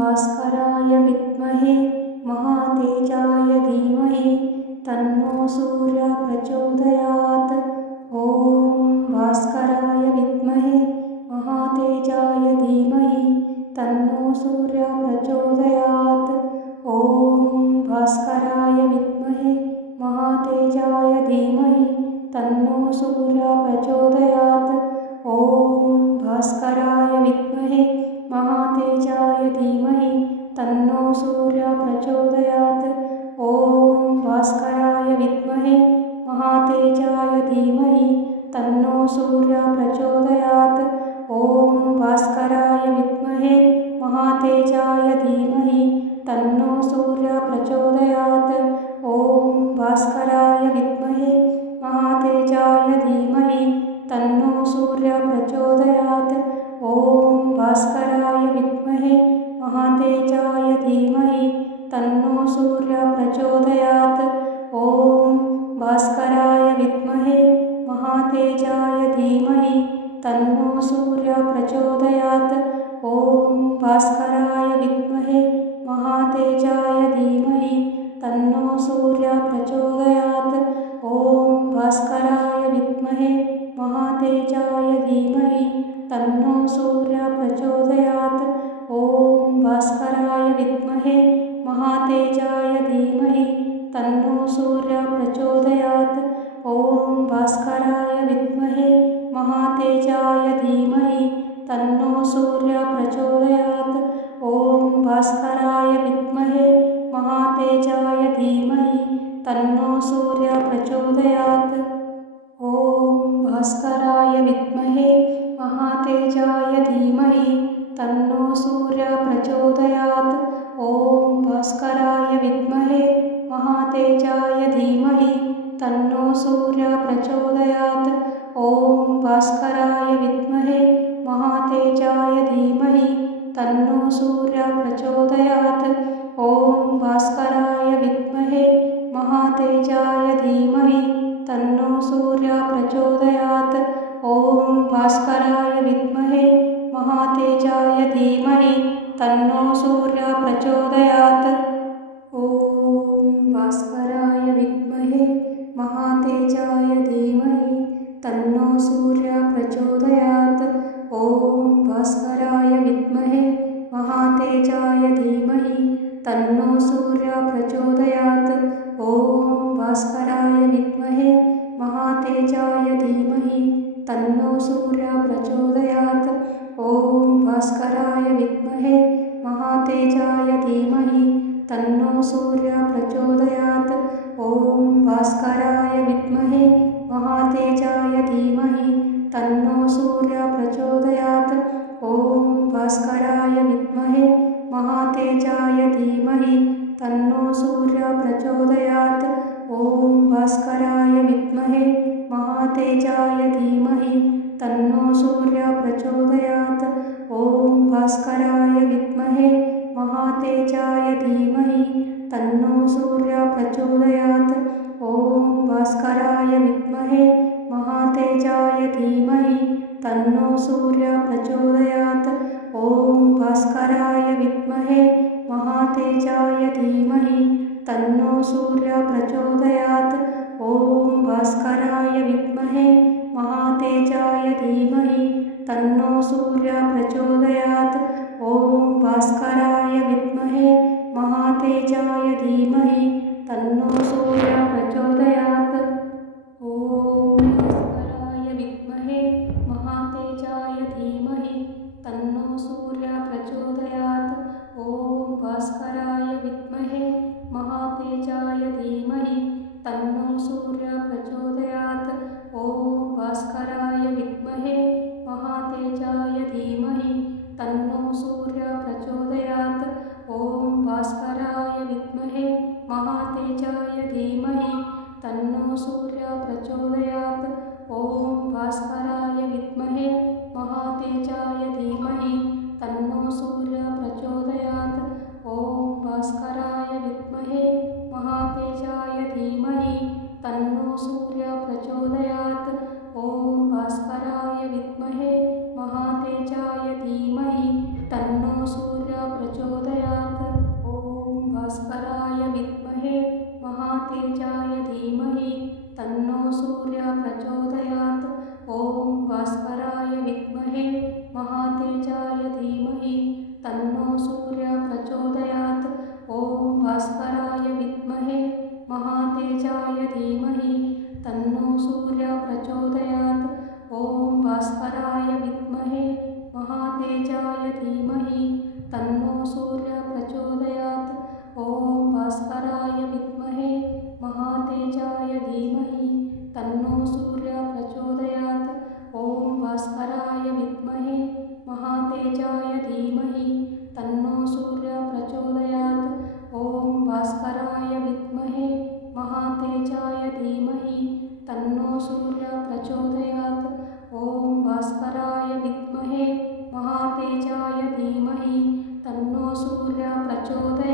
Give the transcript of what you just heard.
भास्कराय विद्महे महातेजाय धीमहि तन्नो सूर्यः प्रचोदयात्। ॐ भास्कराय विद्महे महातेजाय धीमहि तन्नो सूर्यः प्रचोदयात्। ॐ भास्कराय विद्महे महातेजाय धीमहि तन्नो सूर्यः प्रचोदयात्। ॐ भास्कराय विद्महे महातेजाय धीमहि तन्नो सूर्यः प्रचोदयात्। ॐ भास्कराय विद्महे महातेजाय धीमहि तन्नो सूर्यः प्रचोदयात्। ॐ भास्कराय विद्महे महातेजाय धीमहि तन्नो सूर्यः प्रचोदयात्। ॐ भास्कराय विद्महे महातेजाय धीमहि तन्नो सूर्यः प्रचोदयात्। ॐ भास्कराय विद्महे महातेजाय धीमहि तन्नो सूर्यः प्रचोदयात्। ॐ भास्कराय विद्महे महातेजाय धीमहि तन्नो सूर्यः प्रचोदयात्। ॐ भास्कराय विद्महे महातेजाय धीमहि तन्नो सूर्यः प्रचोदयात्। ॐ भास्कराय विद्महे महातेजाय धीमहि तन्नो सूर्यः प्रचोदयात्। ॐ भास्कराय विद्महे महातेजाय धीमहि तन्नो सूर्यः प्रचोदयात्। ॐ भास्कराय विद्महे महातेजाय धीमहि तन्नो सूर्यः प्रचोदयात्। ॐ भास्कराय विद्महे महातेजाय धीमहि तन्नो सूर्यः प्रचोदयात्। ॐ भास्कराय विद्महे महातेजाय धीमहि तन्नो सूर्यः प्रचोदयात्। ॐ भास्कराय विद्महे महातेजाय धीमहि तन्नो सूर्यः प्रचोदयात्। ॐ भास्कराय विद्महे महातेजाय धीमहि तन्नो सूर्यः प्रचोदयात्। ॐ भास्कराय विद्महे महातेजाय धीमहि तन्नो सूर्यः प्रचोदयात्। ॐ भास्कराय विद्महे महातेजाय धीमहि तन्नो सूर्यः प्रचोदयात्। ॐ भास्कराय विद्महे महातेजाय धीमहि तन्नो सूर्यः प्रचोदयात्। ॐ भास्कराय विद्महे महातेजाय धीमहि तन्नो सूर्यः प्रचोदयात्। ॐ भास्कराय विद्महे महातेजाय धीमहि तन्नो सूर्यः प्रचोदयात्। ॐ भास्कराय विद्महे महातेजाय धीमहि तन्नो सूर्यः प्रचोदयात्। ॐ भास्कराय विद्महे महातेजाय धीमहि तन्नो सूर्यः प्रचोदयात्। ॐ भास्कराय विद्महे महातेजाय धीमहि तन्नो सूर्यः प्रचोदयात्। ॐ भास्कराय विद्महे महातेजाय धीमहि तन्नो सूर्यः प्रचोदयात्। ॐ भास्कराय विद्महे महातेजाय धीमहि तन्नो सूर्यः प्रचोदयात्। ॐ भास्कराय विद्महे महातेजाय धीमहि तन्नो सूर्यः प्रचोदयात्। ॐ भास्कराय विद्महे महातेजाय धीमहि तन्नो सूर्यः प्रचोदयात्। ॐ भास्कराय विद्महे महातेजाय धीमहि तन्नो सूर्यः प्रचोदयात्। ॐ भास्कराय विद्महे महातेजाय धीमहि तन्नो सूर्यः प्रचोदयात्। ॐ भास्कराय विद्महे महातेजाय धीमहि तन्नो सूर्यः प्रचोदयात्। ॐ भास्कराय विद्महे महातेजाय धीमहि तन्नो सूर्यः प्रचोदयात्। ॐ भास्कराय विद्महे महातेजाय धीमहि तन्नो सूर्यः प्रचोदयात्। ॐ भास्कराय विद्महे महातेजाय धीमहि तन्नो सूर्यः प्रचोदयात्। ॐ भास्कराय विद्महे महातेजाय धीमहि तन्नो सूर्यः प्रचोदयात्। ॐ भास्कराय विद्महे महातेजाय धीमहि तन्नो सूर्यः प्रचोदयात्। ॐ भास्कराय विद्महे महातेजाय धीमहि तन्नो सूर्यः प्रचोदयात्। तन्नो सूर्यः प्रचोदयात्। ॐ भास्कराय विद्महे महातेजाय धीमहि तन्नो सूर्यः प्रचोदयात्। ॐ भास्कराय विद्महे महातेजाय धीमहि तन्नो सूर्यः प्रचोदयात्। ॐ भास्कराय विद्महे महातेजाय धीमहि तन्नो सूर्यः प्रचोदयात्। ॐ भास्कराय विद्महे महातेजाय धीमहि तन्नो सूर्यः प्रचोदयात्। ॐ भास्कराय विद्महे महातेजाय धीमहि तन्नो सूर्यः प्रचोदयात्। ॐ भास्कराय विद्महे महातेजाय धीमहि तन्नो सूर्यः प्रचोदयात्।